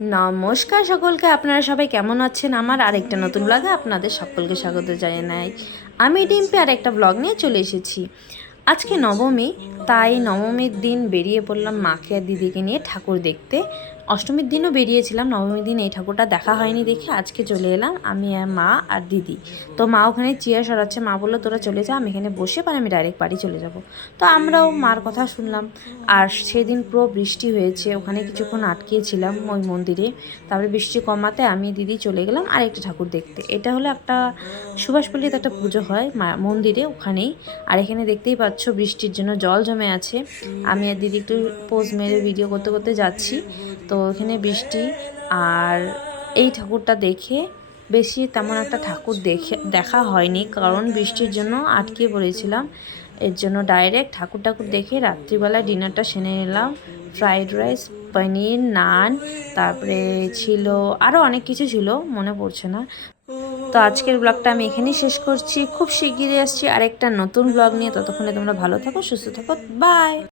নমস্কার সকলকে, আপনারা সবাই কেমন আছেন? আমার আরেকটা নতুন ব্লগে আপনাদের সকলকে স্বাগত জানাই। আমি ডিম্পি আর একটা ব্লগ নিয়ে চলে এসেছি। আজকে নবমী, তাই নবমীর দিন বেরিয়ে পড়লাম মাকে আর দিদিকে নিয়ে ঠাকুর দেখতে। অষ্টমীর দিনও বেরিয়েছিলাম, নবমীর দিন এই ঠাকুরটা দেখা হয়নি দেখে আজকে চলে এলাম আমি আর মা আর দিদি। তো মা ওখানে চেয়ার সরাচ্ছে, মা বললো তোরা চলে যা, আমি এখানে বসে আমি ডাইরেক্ট বাড়ি চলে যাব। তো আমরাও মার কথা শুনলাম। আর সেদিন পুরো বৃষ্টি হয়েছে, ওখানে কিছুক্ষণ আটকিয়েছিলাম ওই মন্দিরে। তারপরে বৃষ্টি কমাতে আমি দিদি চলে গেলাম আরেকটা ঠাকুর দেখতে। এটা হলো একটা সুভাষপল্লিতে একটা পুজো হয় মন্দিরে, ওখানেই। আর এখানে দেখতেই পাচ্ছ বৃষ্টির জন্য জল জমে আছে। আমি আর দিদি একটু পোজ মেরে ভিডিও করতে করতে যাচ্ছি। তো এখানে বৃষ্টি, আর এই ঠাকুরটা দেখে বেশি তেমন একটা ঠাকুর দেখা হয়নি, কারণ বৃষ্টির জন্য আটকে পড়েছিলাম। এর জন্য ডাইরেক্ট ঠাকুর দেখে রাত্রিবেলায় ডিনারটা সেরে নিলাম। ফ্রাইড রাইস, পনির, নান, তারপরে ছিল আরও অনেক কিছু ছিল, মনে পড়ছে না। তো আজকের ব্লগটা আমি এখানেই শেষ করছি। খুব শিগগিরই আসছি আরেকটা নতুন ব্লগ নিয়ে। ততক্ষণে তোমরা ভালো থাকো, সুস্থ থাকো, বাই।